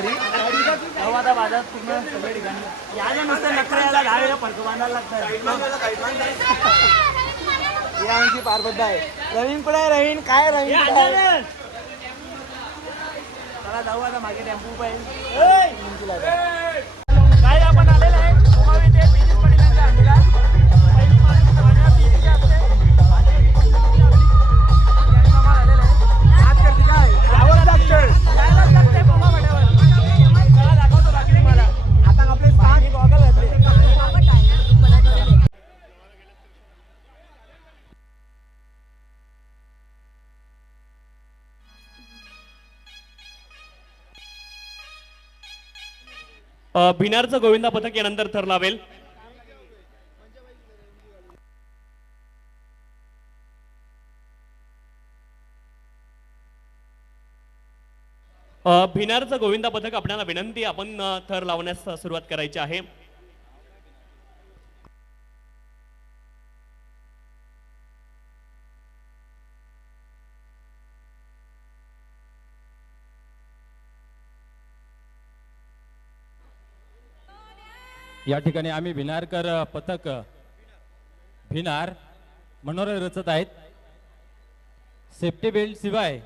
घरी आता पूर्ण सगळ्या ठिकाणी. याच्या नुसतं नखऱ्याला वेळा फरक बांधायला लागतं आमची पारबद्ध आहे. रवीन कुठे रवीन? काय रवीन? चला जाऊ आता मागे टेम्पो पाहिजे भिनारचं गोविंदा पथक यानंतर थर लावेल भिनारचं गोविंदा पथक आपल्याला विनंती आपण थर लावण्यास सुरुवात करायची आहे. या ठिकाणी आम्ही भिनारकर पथक भिनार मनोरंजन रचत आहेत. सेफ्टी बेल्ट शिवाय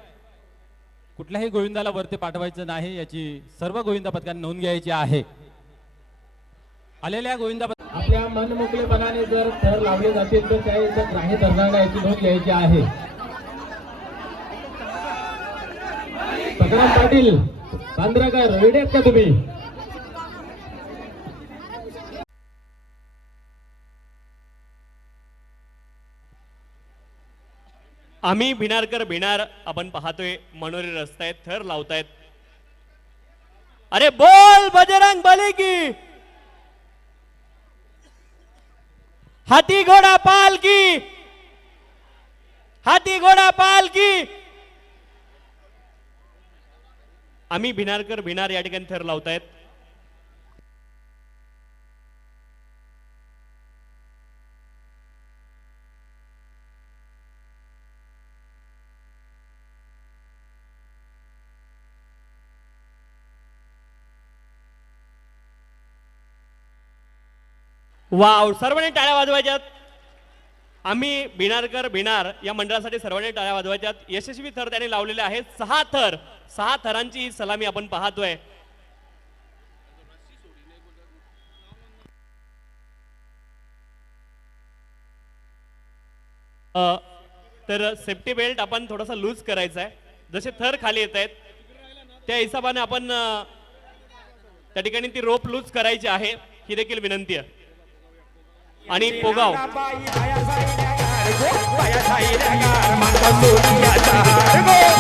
कुठल्याही गोविंदाला वरती पाठवायचं नाही याची सर्व गोविंदा पथकांनी नोंद घ्यायची आहे. आलेल्या गोविंदा आपल्या मनमोकळेपणाने जर थर लावले जातील तर त्या इथं धरणार याची नोंद घ्यायची आहे. संग्राम पाटील चांद्रकर रेडी आहेत का तुम्ही? आम्ही भिनारकर भिनार आपण पाहतोय मनोरे रस्तायत थर लावतायत. अरे बोल बजरंग बली की. हाती घोडा पाल की. हाती घोडा पाल की. आम्ही भिनारकर भिनार या ठिकाणी थर लावतायत. वाव सर्वांनी टाळ्या वाजवायच्यात. आम्ही भिनारकर भिनार या मंडळासाठी सर्वांनी टाळ्या वाजवायच्यात. यशस्वी थर त्याने लावलेले आहेत. सहा थर सहा थरांची ही सलामी आपण पाहतोय. तर सेफ्टी बेल्ट आपण थोडासा लूज करायचा आहे. जसे थर खाली येत आहेत त्या हिशोबाने आपण त्या ठिकाणी ती रोप लूज करायची आहे. ही देखील विनंती आहे. आणि पोगाव.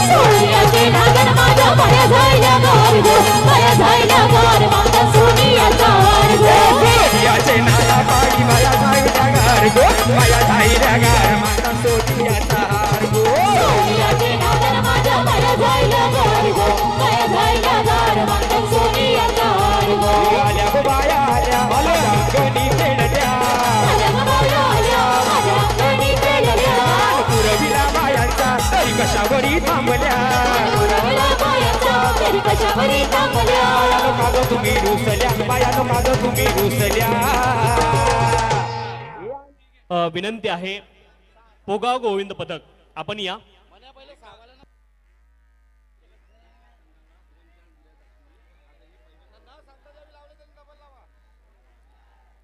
सोनियाचे नागर माझ्या कशावरी थांबल्या? काग तुम्ही रुसल्या बायानो काग तुम्ही रुसल्या. अ, विनंती आहे पोगाव गोविंद पथक आपण या.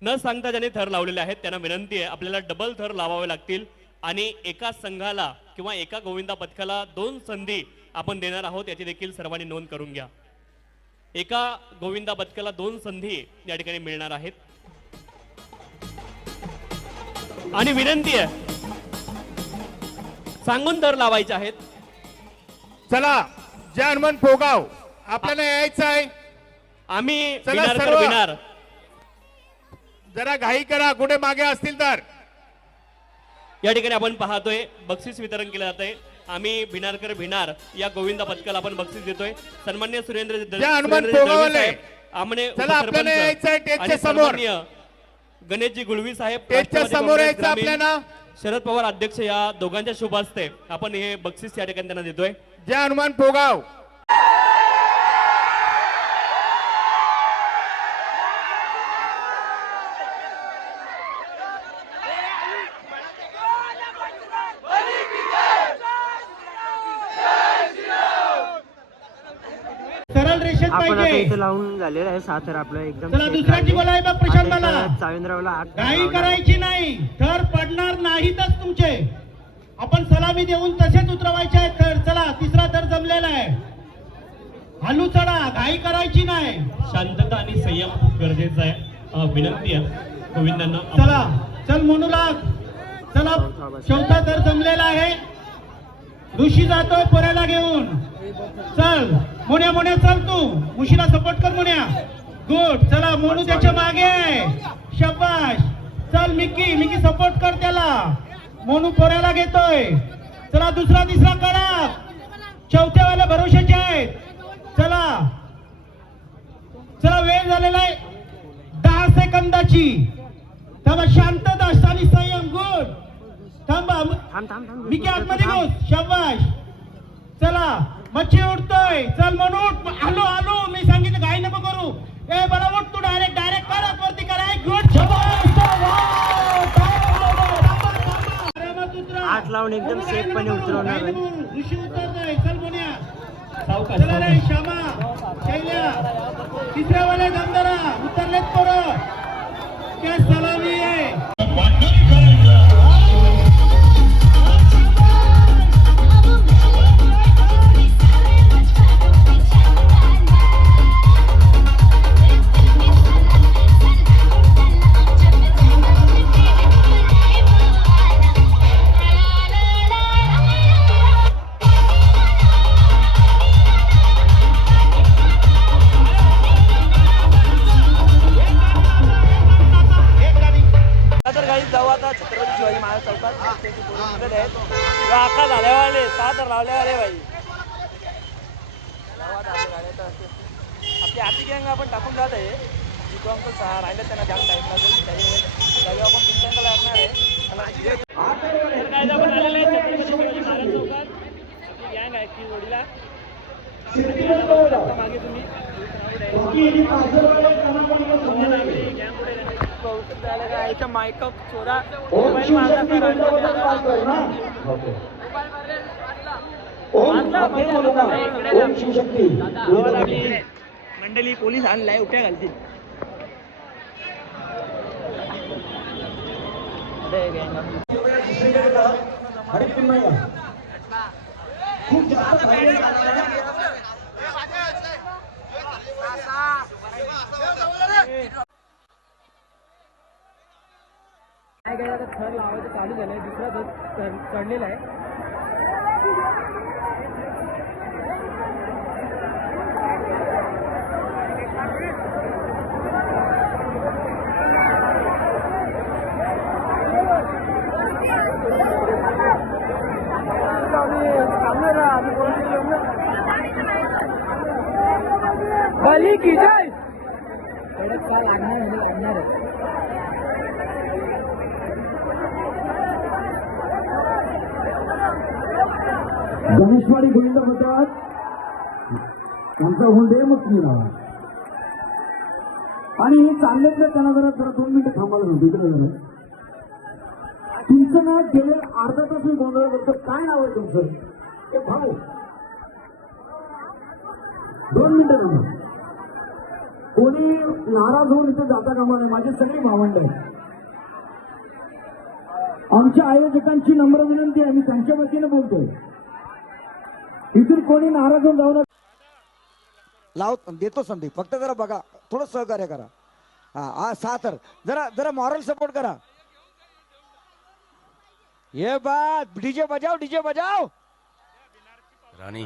न सांगता ज्यांनी थर लावलेले आहेत त्यांना विनंती आहे आपल्याला डबल थर लावावे लागतील आणि एका संघाला किंवा एका गोविंदा पथकाला दोन संधी आपण देणार आहोत याची देखील सर्वांनी नोंद करून घ्या. एका गोविंदा पथकाला दोन संधी या ठिकाणी मिळणार आहेत. आणि विनंती आहे सांगून दर लावायचे आहेत. चला जय हनुमान पोगाव आपल्याला यायचं आहे. आम्ही चला विनार कर सर्व. विनार. जरा घाई करा कुठे मागे असतील तर. या ठिकाणी आपण पाहतोय बक्षीस वितरण केलं जात आहे आम्ही भिनारकर भिनार या गोविंदा पथकाला आपण बक्षीस देतोय. सन्मान्य सुरेंद्र. सन्माननीय गणेशजी गुळवी साहेब. शरद पवार अध्यक्ष या दोघांच्या शुभ हस्ते आपण हे बक्षीस या ठिकाणी त्यांना देतोय. जय हनुमान पोगाव. आपण आता पाहिजे इथे लावून झालेलं आहे साथर आपलं एकदम चला दुसऱ्याची. बोलाय बघ प्रशांत आता मला. इथं चाविंद्रावला आठ काही. करायची नाही. थर पडणार नाहीतच तुमचे. आपण सलामी देऊन तसेच उतरवायचे आहेत थर. चला तिसरा थर जमलेला आहे. हलू चढा घाई करायची नाही. शांतता आणि संयम खूप गरजेचा आहे. विनंती आहे. गोविंदांना चला चल म्हणू लाग चला चौथा थर जमलेला आहे. ऋषी जातोय पोऱ्याला घेऊन. चल. मोन्या मोन्या चल तू. मुशीला सपोर्ट कर मोन्या. गुड चला मोनू त्याच्यामागे आहे. शबाश. चल मिक्की. मिक्की सपोर्ट कर त्याला. मोनू पोऱ्याला घेतोय. चला दुसरा तिसरा कडा चौथ्यावाल्या भरोशाचे आहेत. चला. चला वेळ झालेला आहे. दहा सेकंदाची. थांबा शांतता आणि संयम. गुड थांबा मी की आतमध्ये घुस शाबाश. चला. मच्छी उठतोय चल म्हणून उठ आलो आलो. मी सांगितलं घाई नको करू. ए बरा उठ तू डायरेक्ट डायरेक्ट कर वरती कराय गुड आठ लावून एकदम सेफपणे उतरवणार. ऋषी उतरतोय. चल सावकाश, चला रे श्यामा. शैल्या. तिसऱ्या वाले दमदारा उतरलेत पोरं. क्या सलामी आहे. मंडळी पोलीस आणलाय उठ्या घालतील. काय काय आता थर लावायचं चालू झालंय. दुसरा थर चढलेला आहे. बली की जय. गणेशवाडी गोविंद म्हणतात त्यांचा हुंडे मुस्लिम आणि चाललेत त्यांना जरा जरा दोन मिनिटं थांबायला होतं इकडे जरा तुमचं नाव गेले अर्धा तास मी गोंधळ करतो. काय नाव आहे तुमचं? ए भाऊ. दोन मिनिटं थांबा. कोणी नाराज होऊन इथे जाता कामा नये माझे सगळे भावंड आहेत. आमच्या आयोजकांची नम्र विनंती आहे मी त्यांच्या वतीने बोलतोय इथून कोणी नाराज होऊन जाऊ नका. लाव देतो संधी फक्त जरा बघा थोडं सहकार्य करा. हा हा सा तर जरा जरा मॉरल सपोर्ट करा. ये बात डीजे बजाव डीजे बजाव रानी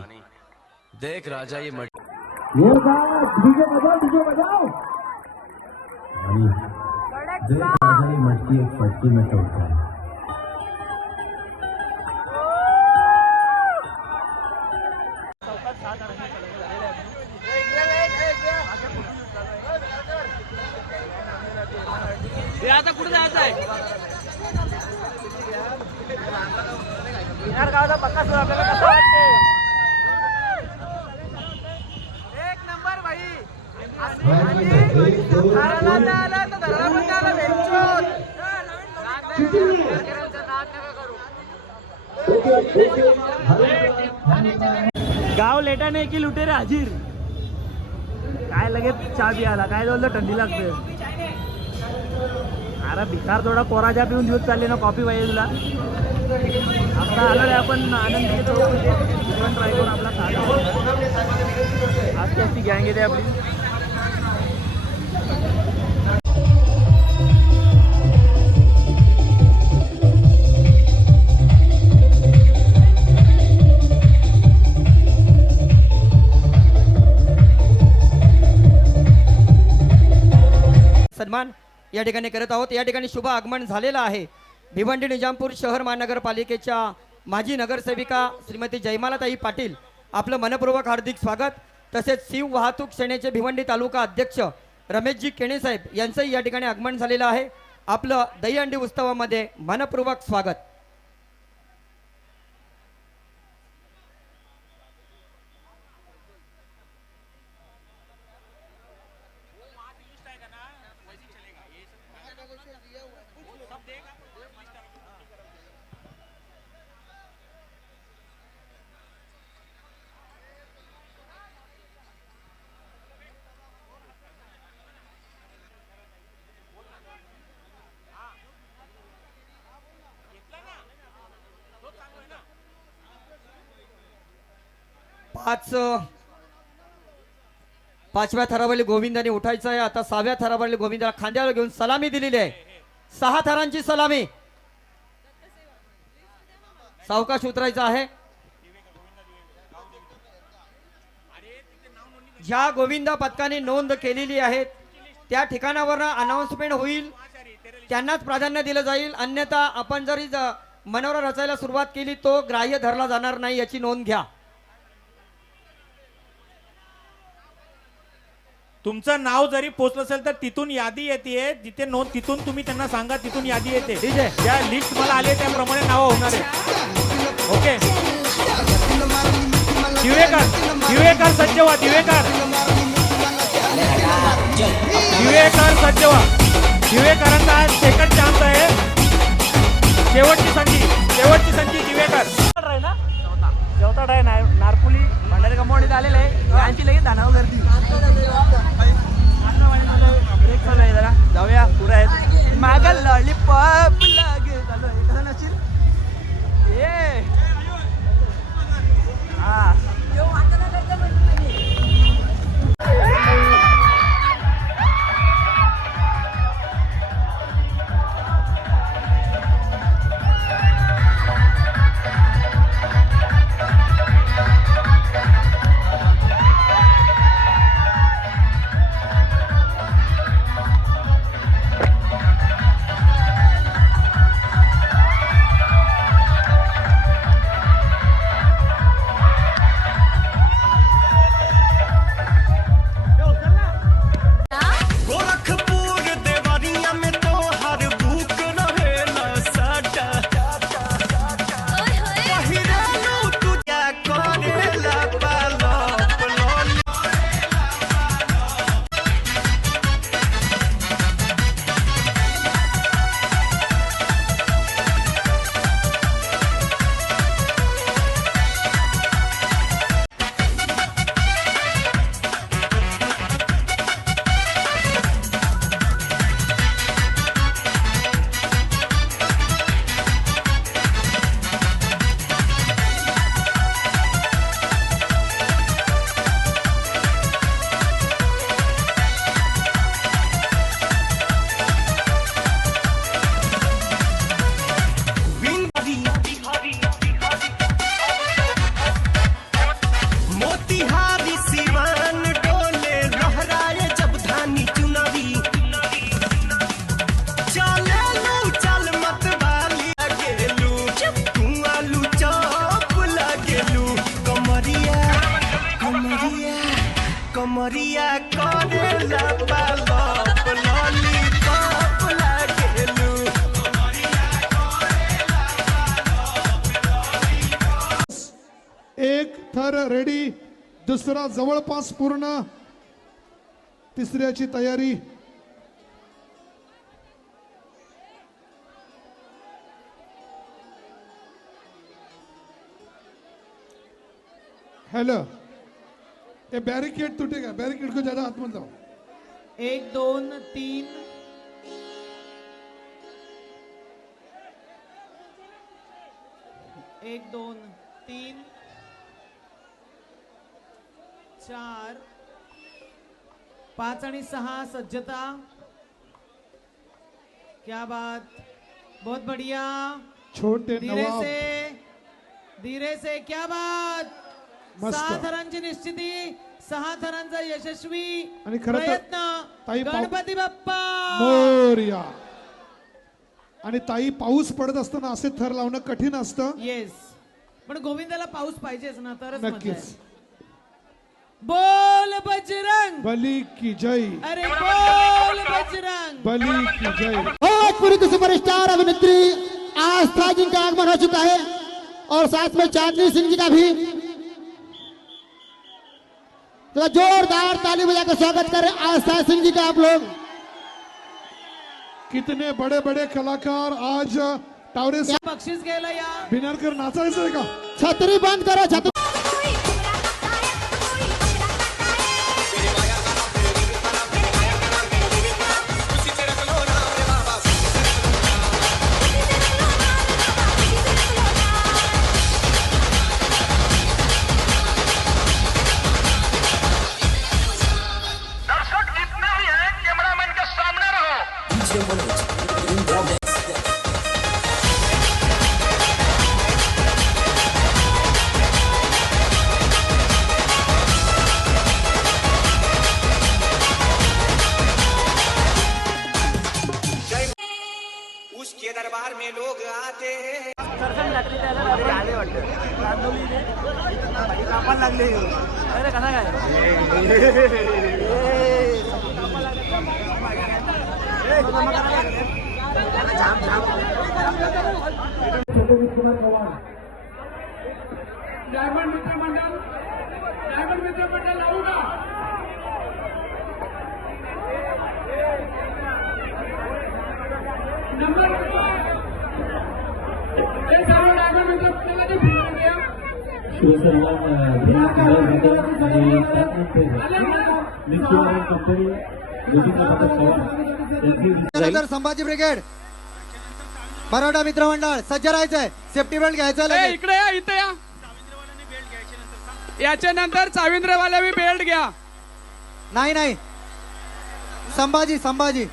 देख राजा ये मट डीजे बजाओ डीजे बजाओ मटकी एक पट्टी में चलता है आता कुठे जायचं आहे? यार गावाचा पक्का सोड आपल्याला कसं वाटते एक नंबर भाई धराला नाही आला तर धराला पण नाही आला बेंचोत. गाव लेटा नाही की लुटेरे हाजीर? काय लगेच चहा प्यायला काय बोललं थंडी लागते. अरे भिकार थोडा कोरा चहा पिऊन दिवस चालले ना कॉफी पाहिजे तुला. आता आलो रे आपण आनंदी ट्राय करून आपला खायला आज कशी गँग येते आपली? सन्मान या ठिकाणी करत आहोत. या ठिकाणी शुभ आगमन झालेलं आहे. भिवंडी निजामपूर शहर महानगरपालिकेच्या माजी नगरसेविका श्रीमती जयमालाताई पाटील आपलं मनपूर्वक हार्दिक स्वागत. तसेच शिव वाहतूक सेनेचे भिवंडी तालुका अध्यक्ष रमेशजी केणेसाहेब यांचंही या ठिकाणी आगमन झालेलं आहे. आपलं दहीहंडी उत्सवामध्ये मनपूर्वक स्वागत. पाच पाचव्या थरावरील गोविंदाने उठायचं आहे. आता सहाव्या थरावरील गोविंदाला खांद्यावर घेऊन सलामी दिलेली आहे. सहा थरांची सलामी. सावकाश उतरायचं आहे. ज्या गोविंदा पथकाने नोंद केलेली आहे त्या ठिकाणावर अनाउन्समेंट होईल. त्यांनाच प्राधान्य दिलं जाईल. अन्यथा आपण जरी मनोरा रचायला सुरुवात केली तो ग्राह्य धरला जाणार नाही याची नोंद घ्या. तुमचं नाव जरी पोचलं असेल तर तिथून यादी येते जिथे नोंद तिथून तुम्ही त्यांना सांगा तिथून यादी येते. ठीक आहे. ज्या लिस्ट मला आली त्याप्रमाणे नावं होणार आहे. ओके? दिवेकर. दिवेकर सज्ज व्हा दिवेकर. दिवेकर सज्ज व्हा दिवेकरांचा आज सेकंड चान्स आहे. शेवटची संधी शेवटची संधी दिवेकर. जेवताड आहे ना नारपुली भंडारी कंपाऊंड इथे आलेलं आहे. यांची लगेच धानावर गर्दी. ब्रेक चालू आहे जरा. जाऊया पुढे आहेत. मागं लॉलीपॉप लागे चालू आहे कसं नशील कमरिया करेला पालप लॉलीपॉप लगेलू एक थर रेडी दुसरा जवळपास पूर्ण तिसऱ्याची तयारी. हॅलो. ये बैरिकेड टूटेगा बैरिकेड को ज़्यादा हाथ मत लाओ। एक दोन तीन। एक दोन तीन। चार। पाँच आणि सहा सज्जता। क्या बात। बहुत बढ़िया। छोटे धीरे से धीरे से क्या बात. सहा थरांची निश्चिती सहा थरांचा यशस्वी आणि खरं तर प्रयत्न. गणपती बाप्पा! मोरया. आणि ताई पाऊस पडत असताना असे थर लावणं कठीण असतं. येस पण गोविंदाला पाऊस पाहिजेच ना तरच मजा नक्कीच. बोल बजरंग! बली की जय. अरे बोल बजरंग! बली की जय. भोजपुरी की सुपरस्टार अभिनेत्री आस्था जी का आगमन हो चुका है। और साथ में चांदनी सिंह जी का भी तो जोरदार ताली बजाकर स्वागत करें आस्था सिंह जी का आप लोग। कितने बड़े बड़े कलाकार आज टावरे बक्षीस घ्यायला या बिनारकर नाचायचंय का? छतरी बंद करो छतरी कसा काय डायमंड मित्रमंडळ डायमंड मित्र मंडळ जातं आणि कंपनी त्यानंतर संभाजी ब्रिगेड. मराठा मित्रमंडळ सज्ज राहायचंय. सेफ्टी बेल्ट घ्यायचं. इकडे या इथे या. याच्या नंतर चाविंद्रवाल्या बी बेल्ट घ्या. नाही नाही. संभाजी संभाजी.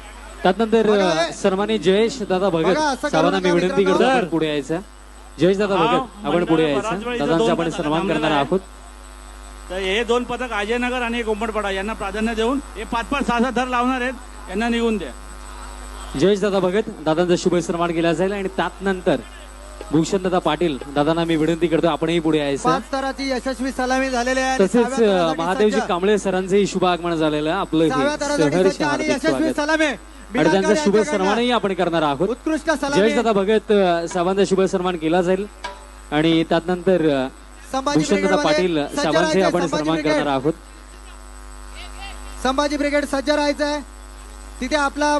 त्यानंतर सन्मानित जयेश दादा बघा, भगत साहेबांना मी विनंती. करतो पुढे यायचं. जयेश दादा भगत आपण पुढे यायचं. दादांचा आपण सन्मान करणार आहोत. तर हे दोन पथक अजयनगर आणि उंबरपाडा यांना प्राधान्य देऊन हे पाच पाच सहा सहा धर लावणार आहेत. यांना निघून द्या. जयेश दादा भगत दादांचा शुभ सन्मान केला जाईल आणि त्यानंतर भूषण दादा पाटील दादांना मी विनंती करतो आपणही पुढे यायचं. पाच तराची यशस्वी सलामी झालेली आहे आणि तसेच सहाव्या अ, तरासाठी महादेवजी सज्ज. कांबळे सरांचंही शुभ आगमन झालेलं आहे. आपलं सहाव्या हे तरासाठी सहर्ष सज्ज आणि हार्दिक यशस्वी स्वागत. सलामी. आणि त्यांचा शुभ सन्मानही आपण करणार आहोत. उत्कृष्ट जयेश दादा भगत साहेबांचा शुभ सन्मान केला जाईल. आणि त्यानंतर अ, संभाजी भूषण दादा ब्रिगेडवाले पाटील साहेबांचे आपण सन्मान. करणार आहोत. संभाजी ब्रिगेड सज्ज राहायचंय. तिथे आपला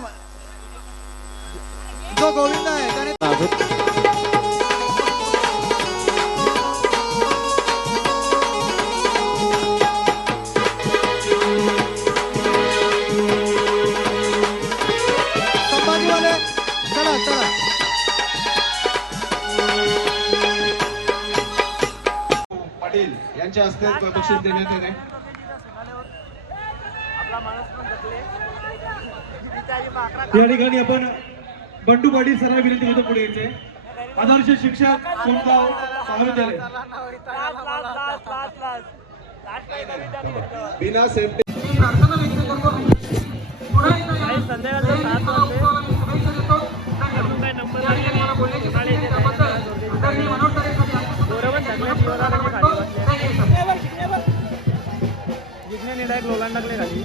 जो गोविंद आहे त्याने हस्ते बक्षीस देण्यात येते या ठिकाणी आपण बंडू पाटील सरांना विनंती करतो पुढे यायचे. आदर्श शिक्षक सोनगाव महाविद्यालय. बिना सेफ्टी. काही जिंकण्याने डायरेक्ट लोकांना टाकले खाली.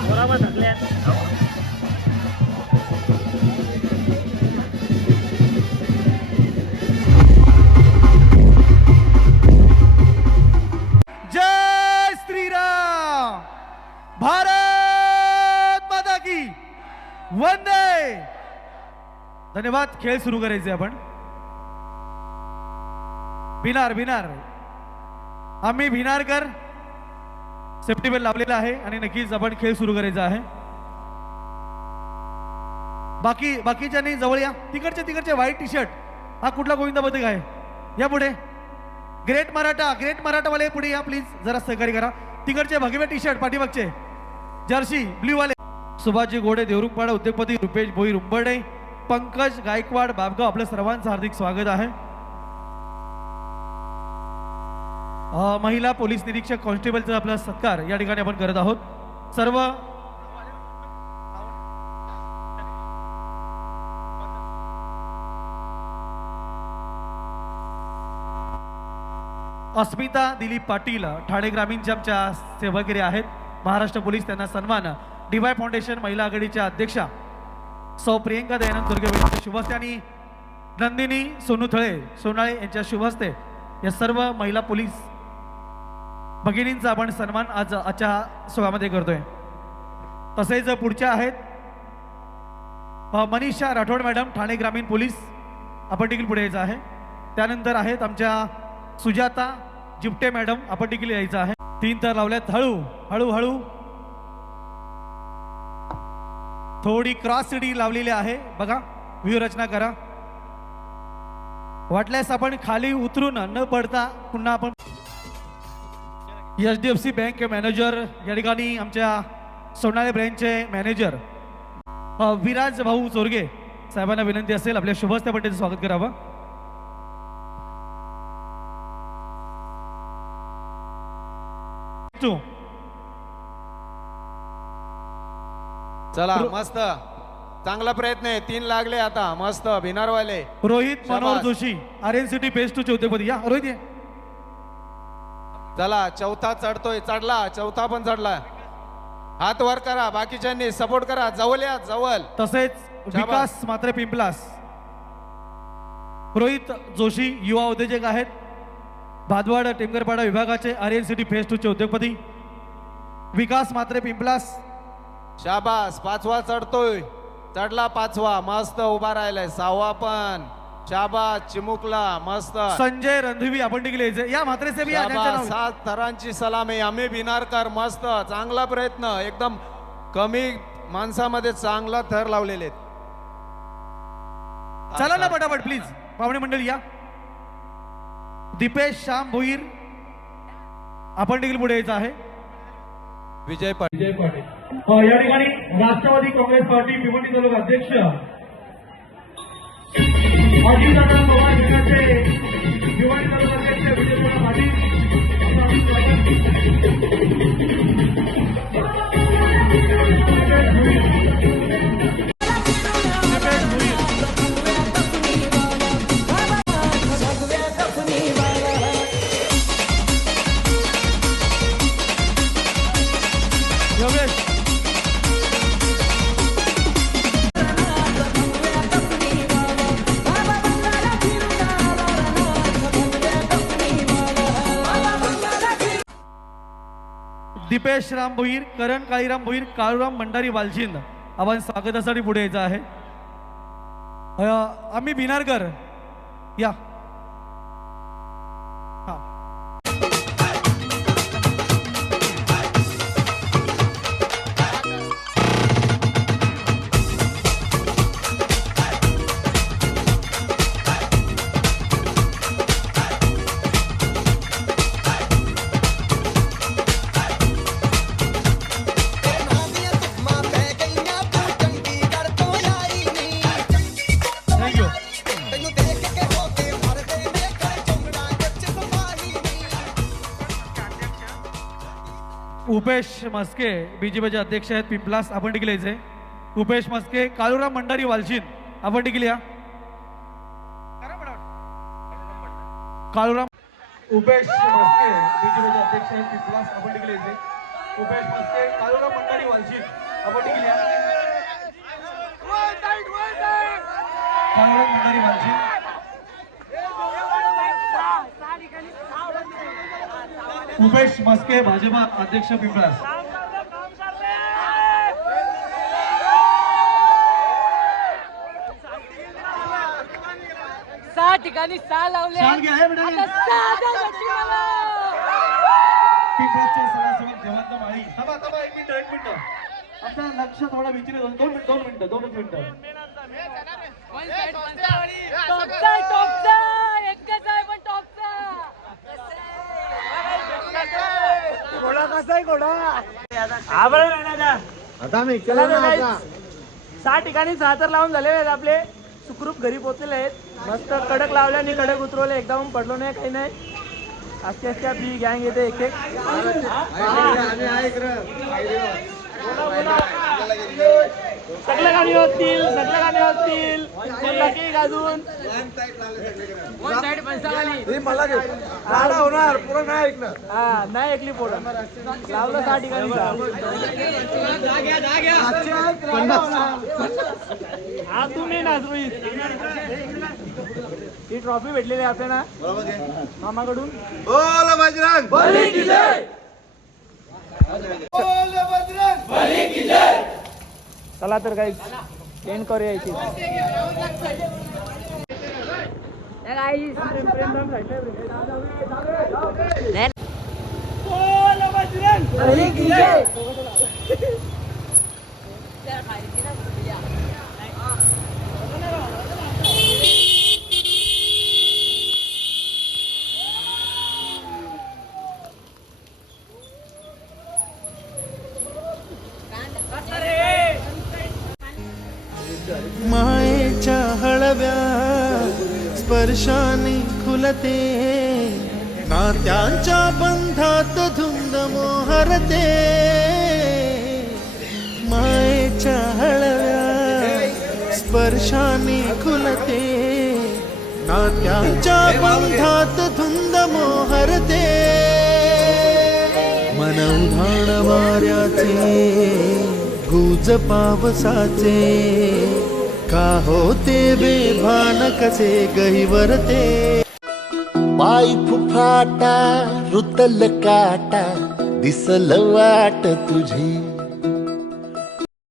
पोरं पण धन्यवाद खेळ सुरू करायचे आपण. भिनार भिनार. आम्ही भिनारकर सेफ्टी बेल्ट लावलेला आहे आणि नक्कीच आपण खेळ सुरू करायचा आहे. बाकी बाकीच्यांनी जवळ या. तिकडचे तिकडचे व्हाईट टी शर्ट हा कुठला गोविंदा पथक आहे? या पुढे. ग्रेट मराठा ग्रेट मराठावाले पुढे या प्लीज जरा सहकार्य करा. तिकडचे भगवे टी शर्ट पाठीमागचे. जर्सी ब्ल्यू वाले. सुभाषजी गोडे देवरुखपाडा उद्योगपती रुपेश भोई रुंबडे. पंकज गायकवाड बाबगाव आपल्या सर्वांचं हार्दिक स्वागत आहे. महिला पोलीस निरीक्षक कॉन्स्टेबलचा आपला सत्कार या ठिकाणी आपण करत आहोत. सर्व अस्मिता दिलीप पाटील ठाणे ग्रामीणच्या आमच्या सेवागिरी आहेत. महाराष्ट्र पोलीस त्यांना सन्मान. डीवाय फाउंडेशन महिला आघाडीच्या अध्यक्षा सौ प्रियंका दयानंद दुर्गे यांच्या आणि नंदिनी सोनुथळे सोनाळे यांच्या शुभहस्ते या सर्व महिला पोलीस भगिनींचा आपण सन्मान आज आजच्या सोहळ्यामध्ये करतोय. तसेच पुढच्या आहेत मनीषा राठोड मॅडम ठाणे ग्रामीण पोलीस. आपण देखील पुढे यायचं आहे. त्यानंतर आहेत आमच्या सुजाता जिपटे मॅडम आपण देखील यायचं आहे. तीन तर लावल्यात हळू हळूहळू थोडी क्रॉस डी लावलेली आहे. बघा व्यूहरचना करा. वाटल्यास आपण खाली उतरून न पडता पुन्हा आपण H D F C bank manager या ठिकाणी आमच्या सोनाळे ब्रँचचे मॅनेजर विराज भाऊ चोरगे साहेबांना विनंती असेल आपल्या शुभस्ते पण त्याचं स्वागत करावं. चला मस्त. चांगला प्रयत्न आहे. तीन लागले आता. मस्त. भिनारवाले. रोहित मनोहर शाबास. Joshi R N city phase two चौथेपदी. या रोहित ये. चला चौथा चढतोय. चढला. चौथा पण चढला. हात वर करा. बाकीच्यांनी सपोर्ट करा. जवळ या जवळ. तसेच विकास मात्रे पिंपलास. रोहित जोशी युवा उद्योजक आहेत. भादवाड टेमगरपाडा विभागाचे आर एन सिटी फेस टूचे उद्योगपती विकास मात्रे पिंपलास. शाबास पाचवा चढतोय. चढला पाचवा मस्त उभा राहिलाय. सहावा पण. शाबास चिमुकला मस्त. संजय रणधुवी आपण देखील यायचे या म्हात्रेचे बी या शाबास. सात थरांची सलामी. आम्ही भिनारकर मस्त. चांगला प्रयत्न. एकदम कमी माणसामध्ये चांगला थर लावलेले आहेत. चला ना पटापट प्लीज पाहुणे मंडळी या. दीपेश श्याम भोईर. आपण देखील पुढे यायचं आहे. विजय पाटील. विजय पाटील. हो, या ठिकाणी राष्ट्रवादी काँग्रेस पार्टी भिवंडी तालुका अध्यक्ष अजितदादा पवार गटाचे भिवंडी तालुका अध्यक्ष विजयकुमार पाटील दीपेश राम भोईर करण काळीराम भोईर काळूराम भंडारी बालशिंद आपण स्वागतासाठी पुढे यायचं आहे. आम्ही भिनारकर या. उपेश मस्के बीजेपीचे अध्यक्ष आहेत पिंपलास आपण देखील यायचे उपेश मस्के काळूराम भंडारी वालशीन. आपण देखील या काळूराम उपेश मस्के बीजेपीचे अध्यक्ष आहेत पिंपलास आपण देखील यायचे उपेश मस्के काळूराम भंडारी वालशीन. आपण देखील या काळूराम भंडारी वालशीन. उमेश मस्के भाजपा अध्यक्ष पिंपळास. सहा ठिकाणी सहा लावले. सभासद जयवंत माळी. थांबा थांबा एक मिनिट एक मिनिट. लक्ष थोडा भीतीने दोन मिनिट दोन मिनिटं दोनच मिनिटं. टॉपचा आहे, टॉपचा. एकच आहे पण टॉपचा हा बरं नाही ना आता मी सहा ठिकाणी सहा तर लावून झालेले आहेत आपले. सुखरूप घरी पोहोचलेले आहेत. मस्त कडक लावले आणि कडक उतरवले. एकदम पडलो नाही काही नाही. आस्ते आस्ते आपली गँग येते एक एक. सगळे गाणी होतील होतील मला होणार नाही ऐकणार. हा नाही ऐकली पोरं. लावलं सहा ठिकाणी. हा तुम्ही ना रोहित ही ट्रॉफी भेटलेली आहे आपल्याला. मामाकडून. बोल बजरंग. चला तर काही एंड करूया याची बोल स्पर्शाने खुलते. नात्यांच्या बंधात धुंद मोहरते. मायेच्या हळव्या स्पर्शाने खुलते. नात्यांच्या बंधात धुंद मोहरते. मनवधाण वाऱ्याचे गुज पावसाचे का होते बेभान कसे गहिवरते पाय फुफाटा रुतल काटा दिसल वाट तुझी.